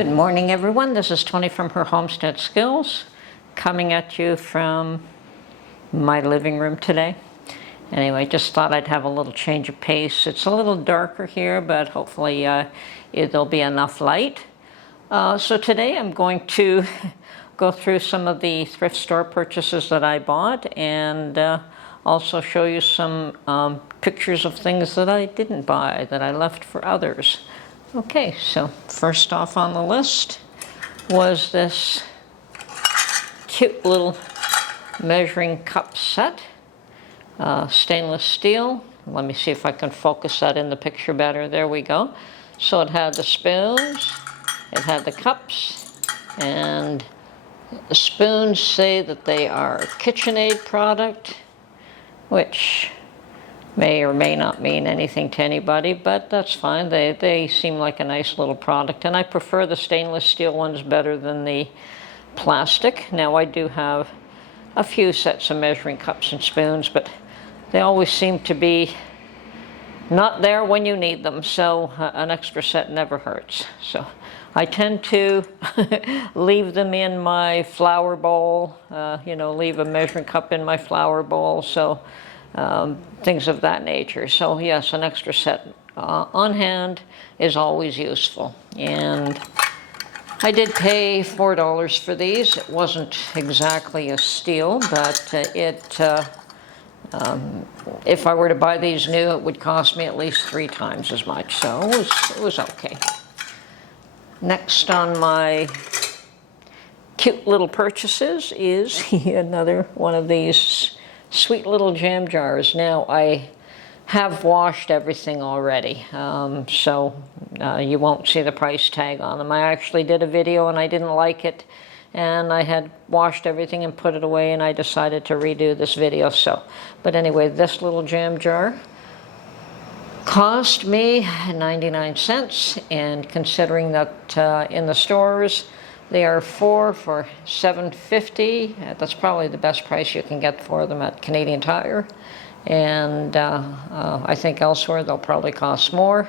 Good morning, everyone. This is Tony from her Homestead Skills, coming at you from my living room today. Anyway, just thought I'd have a little change of pace. It's a little darker here, but hopefully there'll be enough light. So today I'm going to go through some of the thrift store purchases that I bought, and also show you some pictures of things that I didn't buy, that I left for others. Okay, so first off on the list was this cute little measuring cup set, stainless steel. Let me see if I can focus that in the picture better. There we go. So it had the spoons, it had the cups, and the spoons say that they are a KitchenAid product, which may or may not mean anything to anybody, but that's fine. They seem like a nice little product, and I prefer the stainless steel ones better than the plastic. Now, I do have a few sets of measuring cups and spoons, but they always seem to be not there when you need them, so an extra set never hurts. So I tend to leave them in my flower bowl, leave a measuring cup in my flower bowl, so things of that nature. So yes, an extra set on hand is always useful. And I did pay $4 for these. It wasn't exactly a steal, but if I were to buy these new, it would cost me at least 3 times as much. So it was okay. Next on my cute little purchases is another one of these sweet little jam jars. Now, I have washed everything already, so you won't see the price tag on them. I actually did a video and I didn't like it, and I had washed everything and put it away, and I decided to redo this video. But anyway, this little jam jar cost me 99 cents, and considering that in the stores they are 4 for $7.50. That's probably the best price you can get for them at Canadian Tire. And I think elsewhere they'll probably cost more.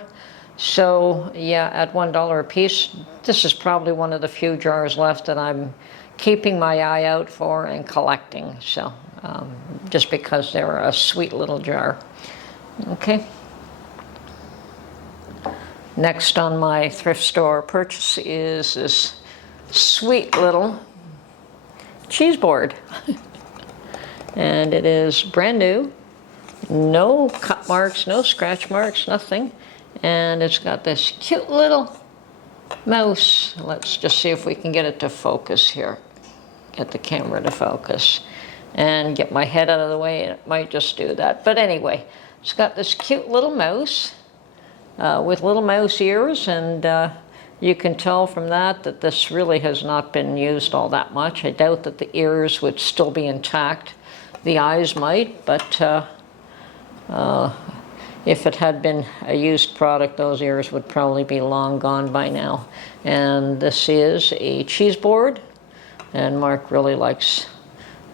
So yeah, at $1 a piece, this is probably one of the few jars left that I'm keeping my eye out for and collecting. So just because they're a sweet little jar. Okay. Next on my thrift store purchase is this sweet little cheese board. And it is brand new, no cut marks, no scratch marks, nothing. And it's got this cute little mouse. Let's just see if we can get it to focus here. Get the camera to focus and get my head out of the way, and it might just do that. But anyway, it's got this cute little mouse with little mouse ears, and you can tell from that this really has not been used all that much. I doubt that the ears would still be intact. The eyes might, but if it had been a used product, those ears would probably be long gone by now. And this is a cheese board, and Mark really likes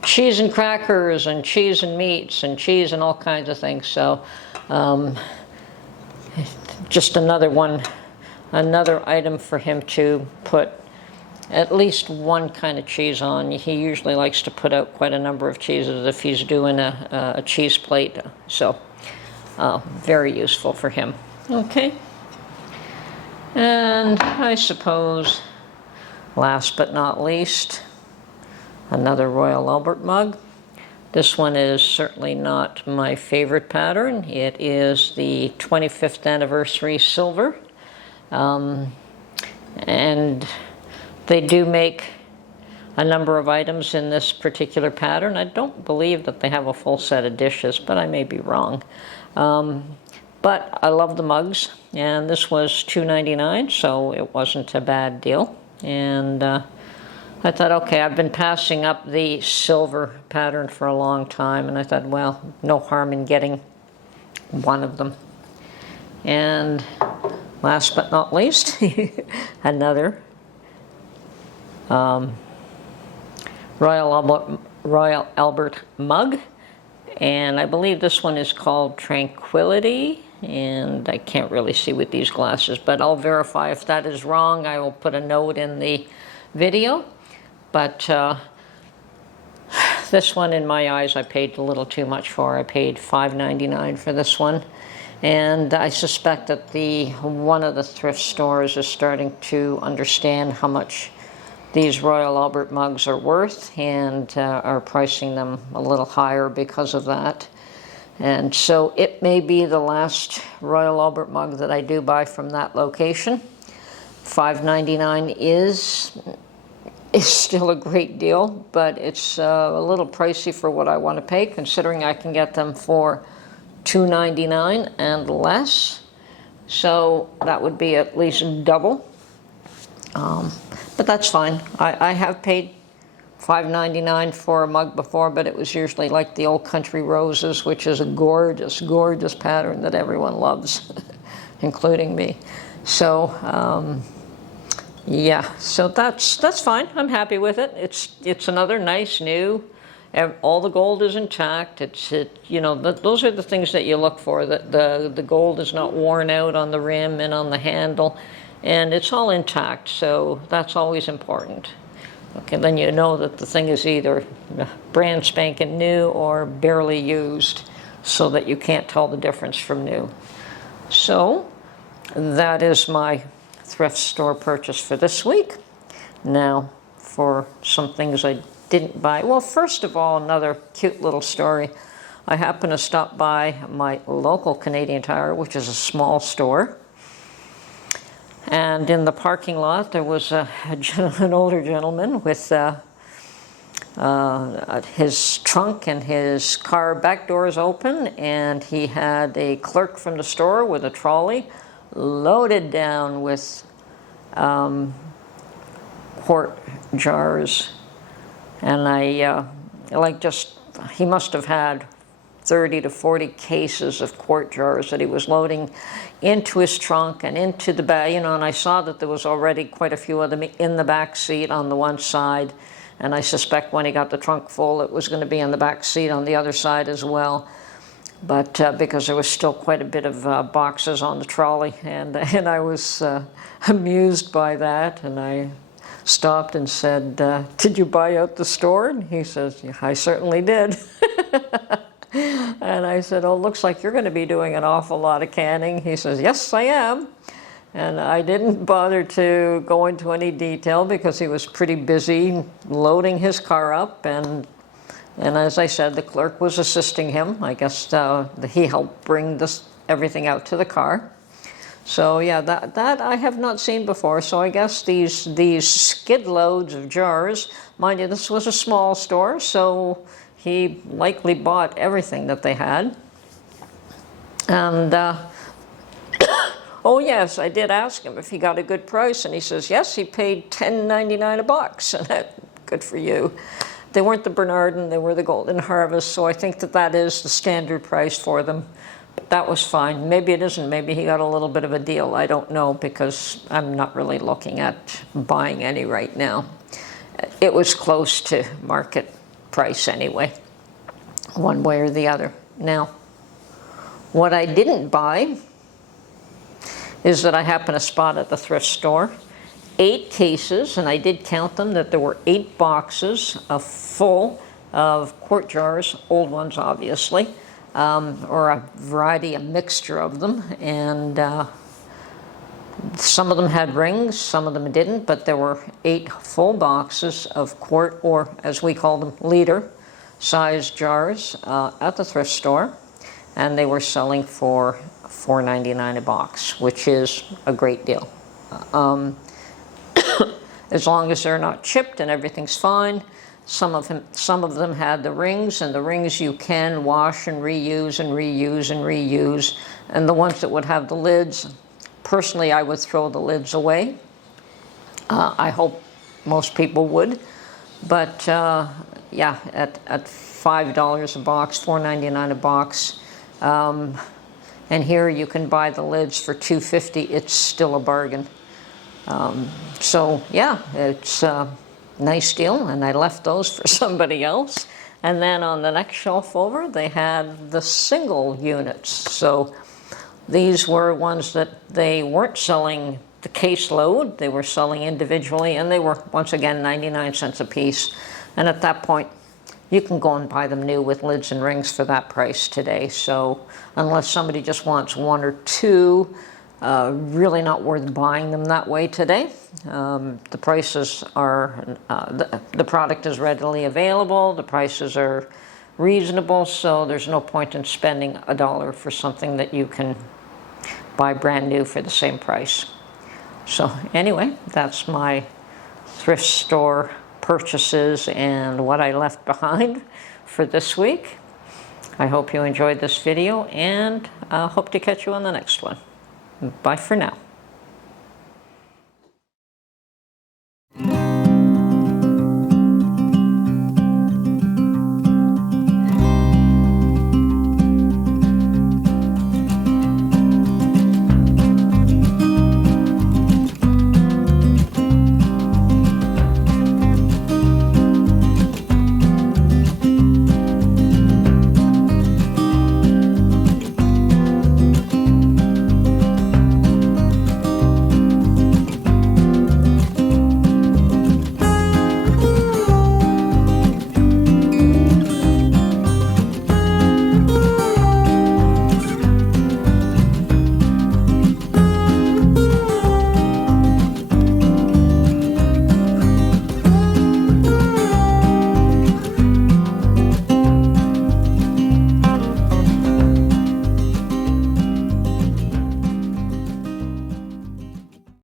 cheese and crackers and cheese and meats and cheese and all kinds of things. So just another item for him to put at least one kind of cheese on. He usually likes to put out quite a number of cheeses if he's doing a cheese plate. So very useful for him. Okay. And I suppose last but not least, another Royal Albert mug. This one is certainly not my favorite pattern. It is the 25th anniversary silver. And they do make a number of items in this particular pattern. I don't believe that they have a full set of dishes, but I may be wrong. But I love the mugs, and this was $2.99, so it wasn't a bad deal. And I thought, okay, I've been passing up the silver pattern for a long time, and I thought, well, no harm in getting one of them. And last but not least, another Royal Albert mug, and I believe this one is called Tranquility. and I can't really see with these glasses, but I'll verify if that is wrong. I will put a note in the video. But this one, in my eyes, I paid a little too much for. I paid $5.99 for this one. And I suspect that one of the thrift stores is starting to understand how much these Royal Albert mugs are worth, and are pricing them a little higher because of that. And so it may be the last Royal Albert mug that I do buy from that location. $5.99 is still a great deal, but it's a little pricey for what I want to pay, considering I can get them for $2.99 and less. So that would be at least double. But that's fine. I have paid $5.99 for a mug before, but it was usually like the Old Country Roses, which is a gorgeous, gorgeous pattern that everyone loves, including me. So, yeah, so that's fine. I'm happy with it. It's another nice new. All the gold is intact. You know, those are the things that you look for. That the gold is not worn out on the rim and on the handle, and it's all intact. So that's always important. Okay, then you know that the thing is either brand spanking new or barely used, so that you can't tell the difference from new. So that is my thrift store purchase for this week. Now for some things I didn't buy. Well, first of all, another cute little story. I happened to stop by my local Canadian Tire, which is a small store. And in the parking lot, there was an older gentleman with his trunk and his car back doors open, and he had a clerk from the store with a trolley loaded down with quart jars. And he must have had 30 to 40 cases of quart jars that he was loading into his trunk and into the back, you know, and I saw that there was already quite a few of them in the back seat on the one side, and I suspect when he got the trunk full, it was going to be in the back seat on the other side as well. But because there was still quite a bit of boxes on the trolley, and I was amused by that, and I stopped and said, "Did you buy out the store?" And he says, "Yeah, I certainly did." And I said, "Oh, looks like you're going to be doing an awful lot of canning." He says, "Yes, I am." And I didn't bother to go into any detail because he was pretty busy loading his car up, and as I said, the clerk was assisting him. I guess he helped bring everything out to the car. So yeah, that I have not seen before. So I guess these skid loads of jars, mind you, this was a small store, so he likely bought everything that they had. And oh yes, I did ask him if he got a good price, and he says yes, he paid $10.99 a box. And good for you. They weren't the Bernardin, they were the Golden Harvest, so I think that is the standard price for them. But that was fine. Maybe it isn't. Maybe he got a little bit of a deal. I don't know, because I'm not really looking at buying any right now. It was close to market price anyway, one way or the other. Now, what I didn't buy is that I happened to spot at the thrift store 8 cases, and I did count them, that there were 8 boxes full of quart jars, old ones obviously, or a variety, a mixture of them, and some of them had rings, some of them didn't, but there were 8 full boxes of quart, or as we call them, liter size jars at the thrift store, and they were selling for $4.99 a box, which is a great deal. As long as they're not chipped and everything's fine. Some of them had the rings, and the rings you can wash and reuse and reuse and reuse. And the ones that would have the lids, personally, I would throw the lids away. I hope most people would. But yeah, at $5 a box, $4.99 a box, and here you can buy the lids for $2.50. It's still a bargain. So yeah, it's a nice deal, and I left those for somebody else. And then on the next shelf over, they had the single units. So These were ones that they weren't selling the caseload, they were selling individually, and they were, once again, 99 cents a piece. And at that point, you can go and buy them new with lids and rings for that price today. So unless somebody just wants one or two, really not worth buying them that way today. The prices are, the product is readily available, the prices are reasonable, so there's no point in spending $1 for something that you can buy brand new for the same price. So anyway, that's my thrift store purchases and what I left behind for this week. I hope you enjoyed this video, and hope to catch you on the next one. Bye for now.